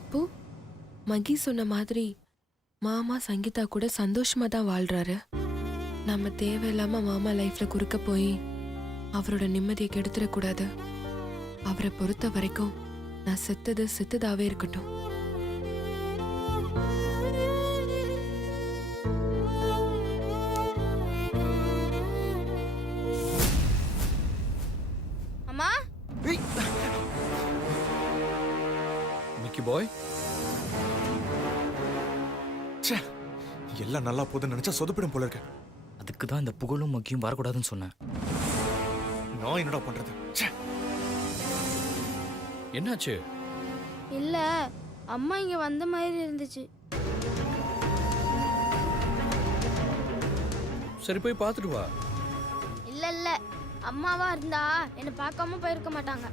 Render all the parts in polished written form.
அப்போ மகி சொன்ன மாதிரி மாமா சங்கீதா கூட சந்தோஷமா தான் வாழ்றாரு. நம்ம தேவையில்லாம மாமா லைஃப்ல குறுக்க போய் அவரோட நிம்மதியை கெடுத்துடக்கூடாது. அவரை பொறுத்த வரைக்கும் நான் செத்ததாவே இருக்கட்டும். அம்மா மிக்கி பாய், எல்லாம் நல்லா போதுன்னு நினைச்சா சொதப்பிடும் போல இருக்க. அதுக்கு தான் இந்த புகழும் மக்கியும் வரக்கூடாதுன்னு சொன்னேன். நான் என்னடா பண்றது? என்னாச்சு? இல்ல, அம்மா இங்க வந்த மாதிரி இருந்துச்சு. சரி, போய் பார்த்துட்டு வா. இல்ல அம்மாவா இருந்தா என்ன பார்க்காம போயிருக்க மாட்டாங்க.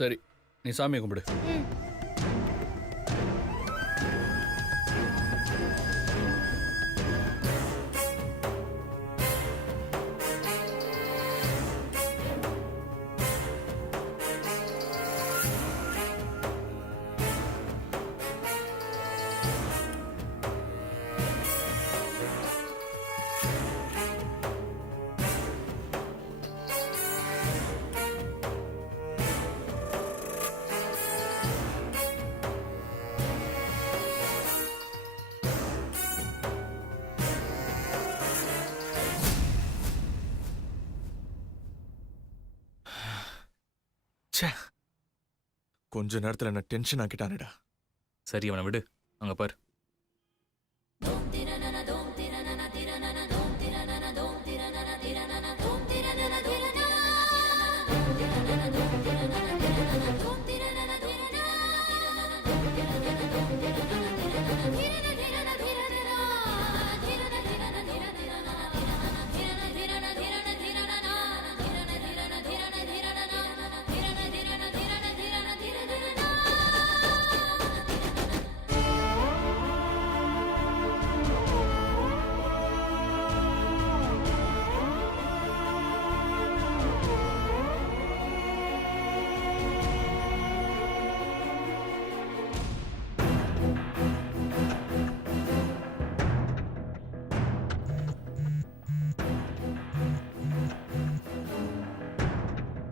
சரி, நீ சாமியை கும்பிடு. கொஞ்ச நேரத்துல என்ன டென்ஷன் ஆக்கிட்டானேடா. சரி, அவனை விடு. அங்க பாரு.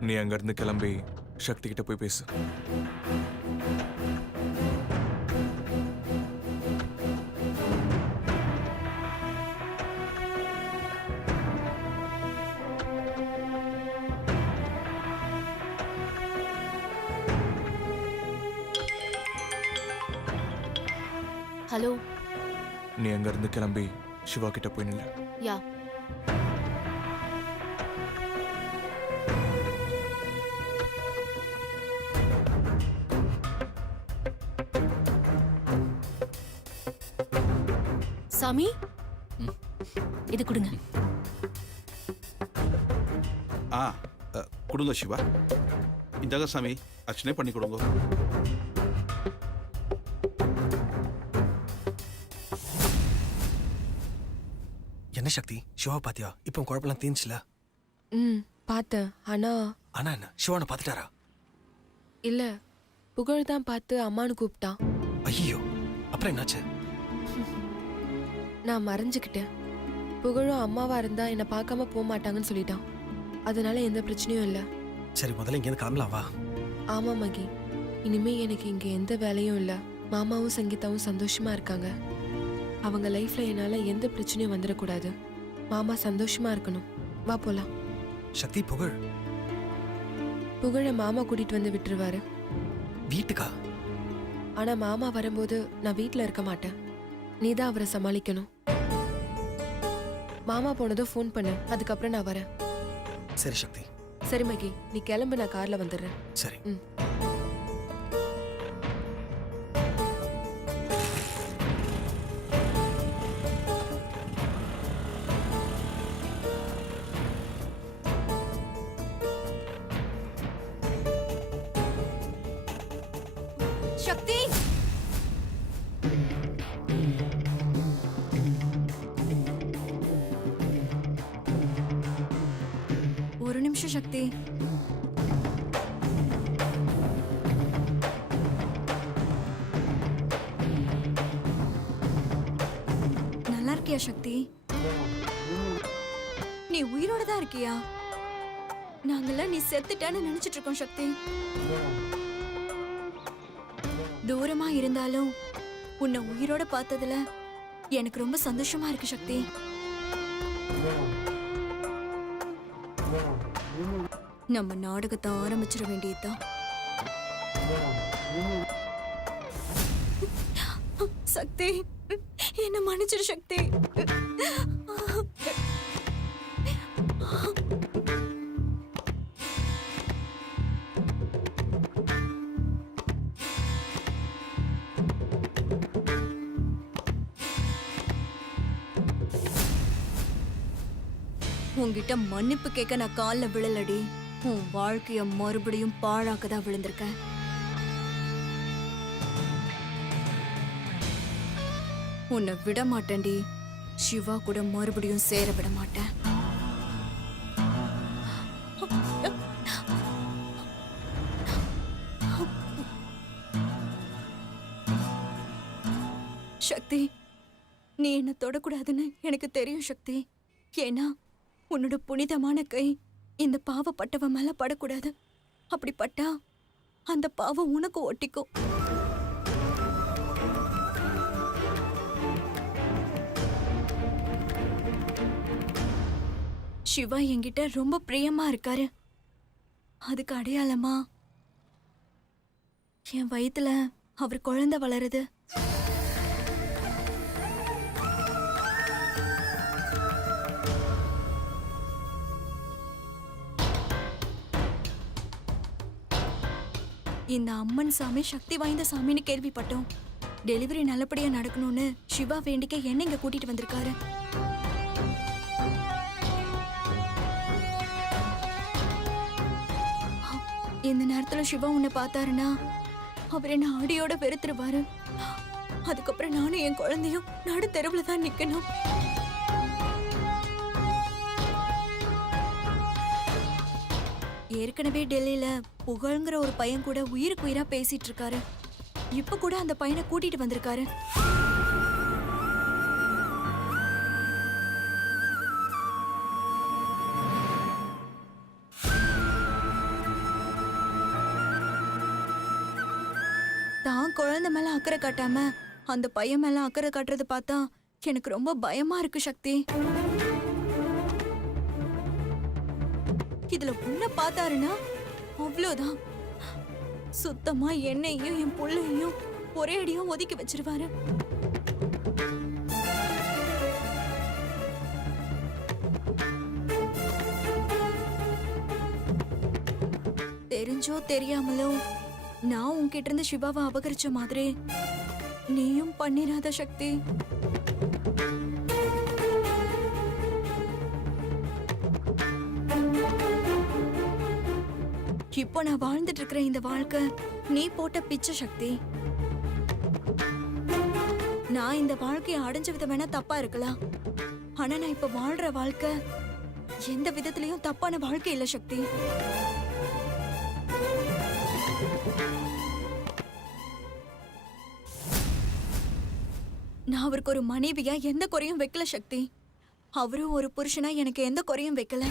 நீ அங்க இருந்து கிளம்பி சக்தி கிட்ட போய் பேசு. ஹலோ. நீ அங்க இருந்து கிளம்பி சிவா கிட்ட போய் நில்லு. யா. சாமி, இது கொடுங்க. கொடுங்க சிவா. இந்தாங்க சாமி, அர்ச்சனை பண்ணி கொடுங்க. என்ன சக்தி, சிவா பாத்தியா? இப்போ குழப்பம்லாம் தீர்ந்துச்சுல? பார்த்தேன். ஆனா என்ன சிவானை பார்த்துட்டாரா? இல்ல, புகழ் தான் பார்த்து அம்மானு கூப்பிட்டான். ஐயோ, அப்புறம் என்னாச்சு? நான் மறைஞ்சுக்கிட்டேன். புகழும் அம்மாவா இருந்தா என்னை பார்க்காம போக மாட்டாங்கன்னு சொல்லிட்டான். அதனால எந்த பிரச்சனையும் இல்லை. சரி, முதல்ல இங்கேருந்து கிளம்பலாம் வா. ஆமா மகி, இனிமே எனக்கு இங்க எந்த வேலையும் இல்லை. மாமாவும் சங்கீதாவும் சந்தோஷமா இருக்காங்க. அவங்க லைஃப்ல என்னால எந்த பிரச்சனையும் வந்துடக்கூடாது. மாமா சந்தோஷமா இருக்கணும். வா போலாம். சக்தி, புகழ மாமா கூட்டிட்டு வந்து விட்டுருவாரு. வீட்டுக்கா? ஆனா மாமா வரும்போது நான் வீட்டுல இருக்க மாட்டேன். நீதான் அவரை சமாளிக்கணும். மாமா போனதும் ஃபோன் பண்ணு, அதுக்கப்புறம் நான் வரேன். சரி சக்தி. சரி மகி, நீ கிளம்பு, நான் கார்ல வந்துடுறேன். சரி. சக்தி, ஒரு நிமிஷம் சக்தி. இருக்கியா சக்தி? நீ உயிரோட தான் இருக்கியா? நாங்கெல்லாம் நீ செத்துட்டான்னு நினைச்சிட்டு இருக்கோம் சக்தி. தூரமா இருந்தாலும் உன்னை உயிரோட பார்த்ததுல எனக்கு ரொம்ப சந்தோஷமா இருக்கு சக்தி. நம்ம நாடகத்தை ஆரம்பிச்சிட வேண்டியதுதான். சக்தி, என்ன மன்னிச்சிரு சக்தி. உன்கிட்ட மன்னிப்பு கேட்க நான் கால்ல விழலடி. உன் வாழ்க்கைய மறுபடியும் பாழாக்க தான் விழுந்திருக்கேன். உன்னை விட மாட்டேன்டி. சிவா கூட மறுபடியும் சேர விட மாட்டேன். சக்தி, நீ என்ன தொடக்கூடாதுன்னு எனக்கு தெரியும் சக்தி. ஏன்னா உன்னோட புனிதமான கை இந்த பாவப்பட்டவ மேல படக்கூடாது. அப்படி பட்டா அந்த பாவம் உனக்கு ஒட்டிக்கும். சிவா என்கிட்ட ரொம்ப பிரியமா இருக்காரு. அதுக்கு அடையாளமா என் வயித்துல அவர் குழந்தை வளருது. இந்த அம்மன் சாமி சக்தி வாய்ந்த சாமின்னு கேள்விப்பட்டோம். டெலிவரி நல்லபடியா நடக்கணும்னு சிவா வேண்டிக்க என்ன இங்க கூட்டிட்டு வந்திருக்காரு. இந்த நேரத்துல சிவா உன்னை பார்த்தாருன்னா அவர் என்ன ஆடியோட வெறுத்துருவாரு. அதுக்கப்புறம் நானும் என் குழந்தையும் நடு தெருவுல தான் நிக்கணும். ஏற்கனவே டெல்லியில புகழ்ங்கிற ஒரு பையன் கூட உயிருக்கு உயிரா பேசிட்டு இருக்காரு. இப்ப கூட அந்த பையனை கூட்டிட்டு வந்திருக்காரு. தான் குழந்தை மேல அக்கறை காட்டாம அந்த பையன் மேல அக்கறை காட்டுறது பார்த்தா எனக்கு ரொம்ப பயமா இருக்கு சக்தி. இதுல உன்னை பார்த்தாருன்னா அவ்வளவுதான். சுத்தமா என்னையும் என் புள்ளையும் ஒரே அடியா ஒதுக்கி வச்சிருவாரு. தெரிஞ்சோ தெரியாமலோ நான் உன்கிட்ட இருந்து சிவாவை அபகரிச்ச மாதிரி நீயும் பண்ணிராத சக்தி. இப்போ நான் வாழ்ந்துட்டு இருக்கிற இந்த வாழ்க்கை நீ போட்ட பிச்சை சக்தி. நான் இந்த வாழ்க்கையை அடைஞ்ச விதம் வேணா தப்பா இருக்கலாம். ஆனா நான் இப்ப வாழ்ற வாழ்க்கை எந்த விதத்திலயும் தப்பான வாழ்க்கை இல்ல சக்தி. நான் அவருக்கு ஒரு மனைவியா எந்த குறையும் வைக்கல சக்தி. அவரும் ஒரு புருஷனா எனக்கு எந்த குறையும் வைக்கல.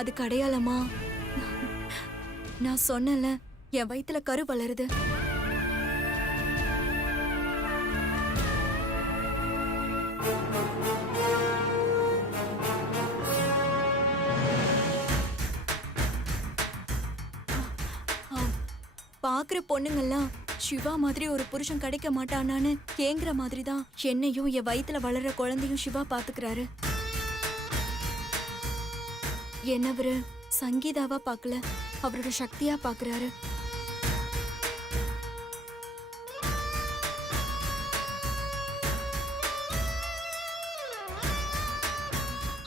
அதுக்கு அடையாளமா நான் சொன்னல என் வயித்துல கரு வளருது. பாக்குற பொண்ணுங்கெல்லாம் சிவா மாதிரி ஒரு புருஷன் கிடைக்க மாட்டானான்னு கேங்குற மாதிரிதான் என்னையும் என் வயித்துல வளர்ற குழந்தையும் சிவா பாத்துக்கிறாரு. என்ன அவரு சங்கீதாவா பார்க்கல, அவரோட சக்தியா பாக்குறாரு.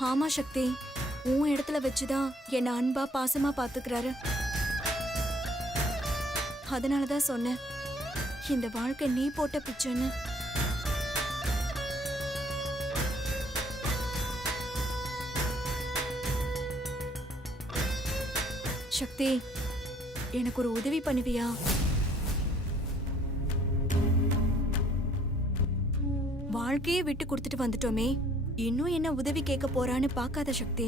ஆமா சக்தி, உன் இடத்துல வச்சுதான் என்ன அன்பா பாசமா பாத்துக்கிறாரு. அதனாலதான் சொன்னேன் இந்த வாழ்க்கை நீ போட்ட பிச்சைன்னு. சக்தி, எனக்கு ஒரு உதவி பண்ணுவியா? வாழ்க்கையே விட்டு கொடுத்துட்டு வந்துட்டோமே, இன்னும் என்ன உதவி கேட்க போறான்னு பார்க்காத சக்தி.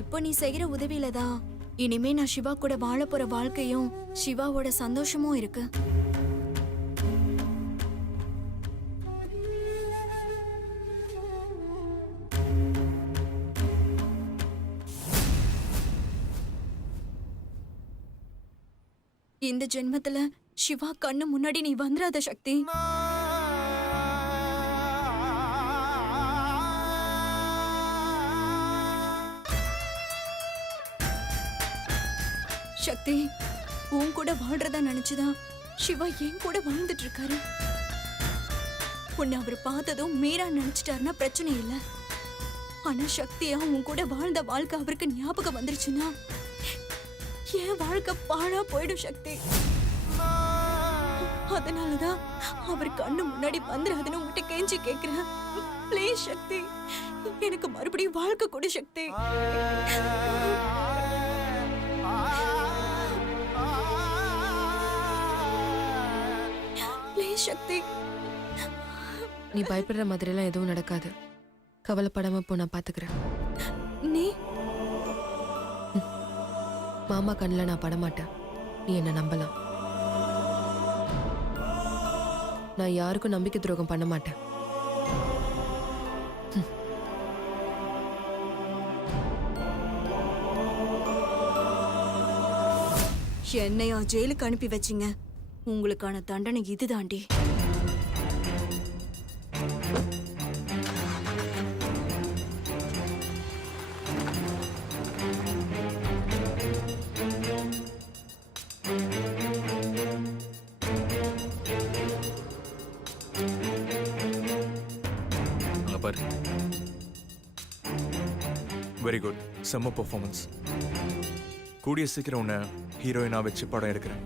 இப்போ நீ செய்யற உதவியில தான் இனிமே நான் சிவா கூட வாழ போற வாழ்க்கையும் சிவாவோட சந்தோஷமும் இருக்கு. இந்த ஜென்மத்துல சிவா கண்ணு முன்னாடி நீ வந்துராத சக்தி. சக்தி, உன் கூட வாழ்றதா நினைச்சுதான் சிவா என் கூட வாழ்ந்துட்டு இருக்காரு. உன்னை அவர் பார்த்ததும் மீரா நினைச்சிட்டாருன்னா பிரச்சனை இல்லை. ஆனா சக்தியா உன் கூட வாழ்ந்த வாழ்க்கை அவருக்கு ஞாபகம் வந்துருச்சுன்னா என் வாழ்க்கை பாழா போயிடும் சக்தி. அதனாலதான் அவர் கண்ணு முன்னாடி வந்துடாதுன்னு உங்ககிட்ட கெஞ்சி கேக்குறேன். ப்ளீஸ் சக்தி, எனக்கு மறுபடியும் வாழ்க்கை கொடு சக்தி. ப்ளீஸ் சக்தி. நீ பயப்படுற மாதிரிலாம் எதுவும் நடக்காது. கவலைப்படாம போ, நான் பாத்துக்கிறேன். நீ மாமா கண்ணில் நான் படமாட்டேன். நீ என்ன நம்பலாம். நான் யாருக்கும் நம்பிக்கை துரோகம் பண்ண மாட்டேன். என்னையா ஜெயிலுக்கு அனுப்பி வச்சிங்க, உங்களுக்கான தண்டனை இதுதாண்டி. அங்க பாரு. வெரி குட், செம்ம பெர்ஃபார்மன்ஸ். கூடிய சீக்கிரம் உன்னை ஹீரோயினா வச்சு படம் எடுக்கிறேன்.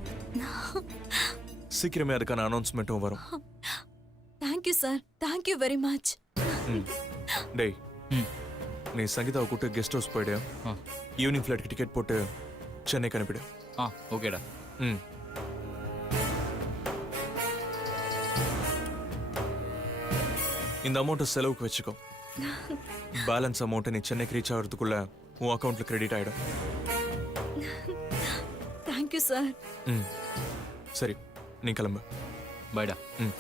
சீக்கிரமே அதுக்கான அனௌன்ஸ்மெண்ட்டும் வரும். Thank you sir, thank you very much. டேய், நீ சங்கீதாவை கூப்பிட்டு கெஸ்ட் ஹவுஸ் போயிடு. ஈவினிங் ஃப்ளைட்டுக்கு டிக்கெட் போட்டு சென்னைக்கு அனுப்பிடு. ஓகேடா. ம். இந்த அமௌண்ட்டை செலவுக்கு வச்சுக்கோ. பேலன்ஸ் அமௌண்ட்டை நீ சென்னைக்கு ரீச் ஆகிறதுக்குள்ள உன் அக்கௌண்ட்ல கிரெடிட் ஆயிடும். Thank you sir. ம், சரி, நீ கிளம்பு. பாய்டா. ம்.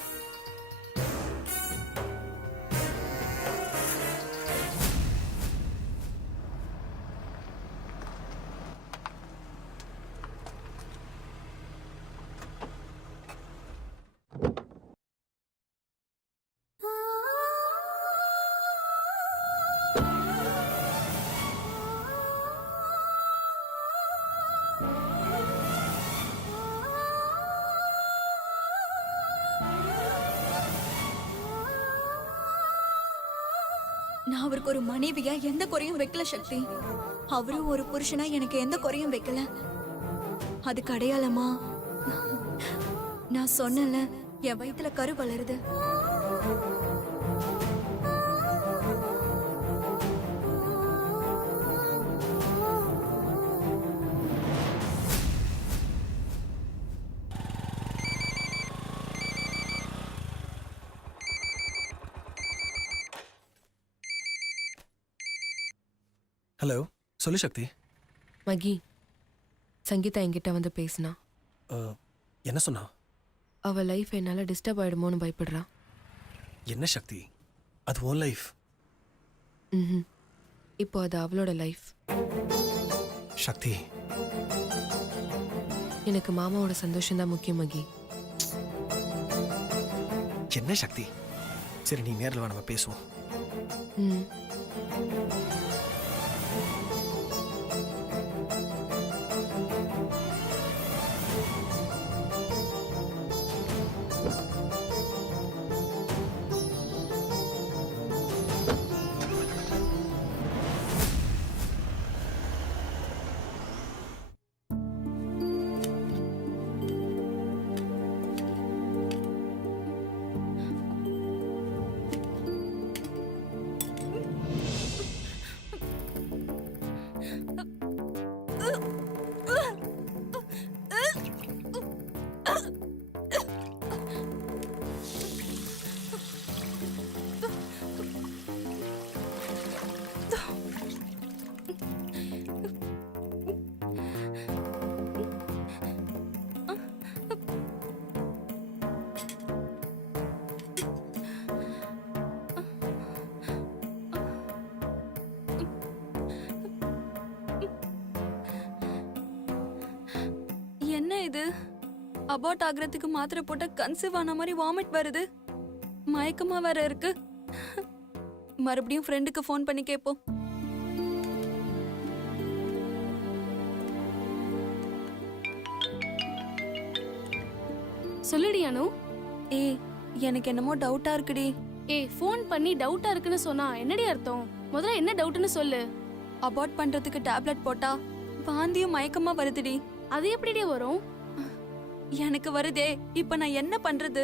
நான் அவருக்கு ஒரு மனைவியா எந்த குறையும் வைக்கல சக்தி. அவரும் ஒரு புருஷனா எனக்கு எந்த குறையும் வைக்கல. அதுக்கு அடையாளமா நான் சொன்னல, என் வயித்துல கரு வளருது. ஹலோ, சொல்லு சக்தி. மகி, சங்கீதா என்கிட்ட வந்து பேசினா. என்ன சொன்னா? அவ லைஃப் என்னால டிஸ்டர்ப் ஆயிடுமோன்னு பயப்படுறா. என்ன சக்தி, அது உன் லைஃப். ம், இப்போ அது அவளோட லைஃப். சக்தி, எனக்கு மாமாவோட சந்தோஷம் தான் முக்கியம் மகி. என்ன சக்தி? சரி, நீ நேரில் வா, நம்ம பேசுவோம். ம். என்ன இது அபார்ட் ஆகுறதுக்கு மாத்திரை போட்ட கன்சீவ் ஆன மாதிரி வாமிட் வருது, மயக்கமா வேற இருக்கு. மறுபடியும் ஃப்ரெண்டுக்கு ஃபோன் பண்ணி கேட்போம். சொல்லுடி அனு. ஏய், எனக்கு என்னமோ டவுட்டா இருக்குடி. ஏய், ஃபோன் பண்ணி டவுட்டா இருக்குன்னு சொன்னா என்னடி அர்த்தம்? முதல்ல என்ன டவுட்னு சொல்லு. அபார்ட் பண்றதுக்கு டேப்லெட் போட்டா வாந்தியும் மயக்கமா வருதுடி. அது எப்படிடி வரும்? எனக்கு வருதே, இப்ப நான் என்ன பண்றது?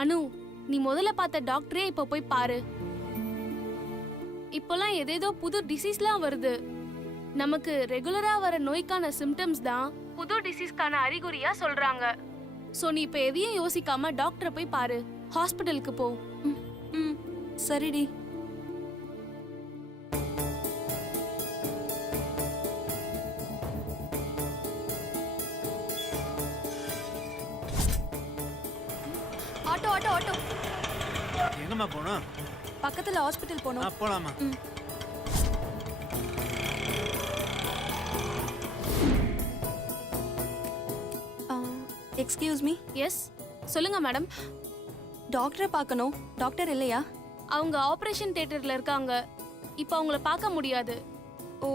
அனு, நீ முதல்ல பார்த்த டாக்டரே இப்ப போய் பாரு. இப்போலாம் ஏதேதோ புது டிசீஸ்லாம் வருது. நமக்கு ரெகுலரா வர நோய்க்கான சிம்டம்ஸ் தான் புது டிசீஸ்க்கான அறிகுறியா சொல்றாங்க. சோ நீ இப்ப எதையும் யோசிக்காம டாக்டரை போய் பாரு. ஹாஸ்பிட்டலுக்கு போ. ம், சரிடி. Auto auto auto. எங்கம்மா போனோம்? பக்கத்துல ஹாஸ்பிட்டல் போனோம். போலாமா? Excuse me. எஸ், சொல்லுங்க மேடம். டாக்டரை பார்க்கணும். டாக்டர் இல்லையா? அவங்க ஆபரேஷன் தியேட்டர்ல இருக்காங்க. இப்போ அவங்கள பார்க்க முடியாது. ஓ,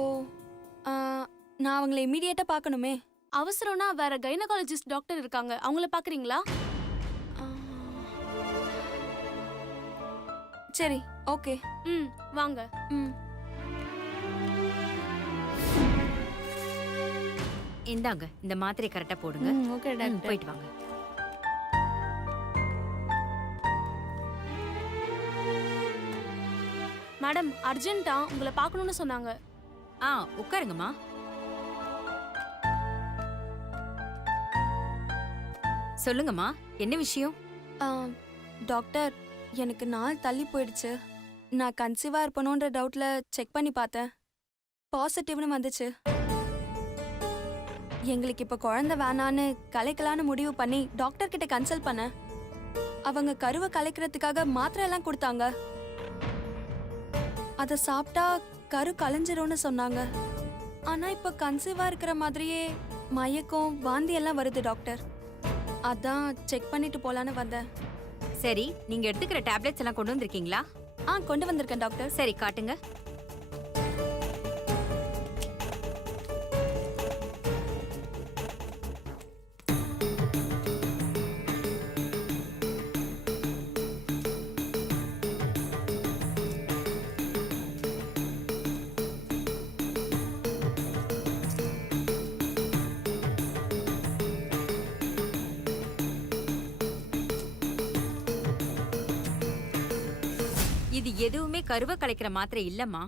நான் அவங்கள இமீடியட்டா பார்க்கணுமே. அவசரம்னா வேற கைனகாலஜிஸ்ட் டாக்டர் இருக்காங்க. அவங்கள பாக்குறீங்களா? சரி, ஓகே. ம், வாங்க. ம். இந்தாங்க, இந்த மாத்திரை கரெக்டா போடுங்க. ஓகே ம், டாக்டர். போயிட்டு வாங்க. மேடம், அர்ஜென்ட்டா உங்களை பார்க்கணும்னு சொன்னாங்க. உட்காருங்கம்மா. சொல்லுங்கம்மா, என்ன விஷயம்? டாக்டர், எனக்கு நாள் தள்ளி போயிடுச்சு. நான் கன்சீவா இருப்பணுன்ற டவுட்ல செக் பண்ணி பார்த்தேன். பாசிட்டிவ்னு வந்துச்சு. எங்களுக்கு இப்ப குழந்தை வேணான்னு கலைக்கலான்னு முடிவு பண்ணி டாக்டர் கிட்ட கன்சல்ட் பண்ணேன். அவங்க கருவை கலைக்கிறதுக்காக மாத்திரை எல்லாம் கொடுத்தாங்க. அதை சாப்பிட்டா கரு கலைஞ்சிரும்னு சொன்னாங்க. ஆனா இப்ப கன்சீவா இருக்கிற மாதிரியே மயக்கம் வாந்தி எல்லாம் வருது டாக்டர். அதான் செக் பண்ணிட்டு போலான்னு வந்தேன். சரி, நீங்க எடுத்துக்கிற டேப்லெட்ஸ் எல்லாம் கொண்டு வந்திருக்கீங்களா? கொண்டு வந்திருக்கேன் டாக்டர். சரி, காட்டுங்க. இது எதுவுமே கருவை கலைக்கிற மாத்திரை இல்லம்மா.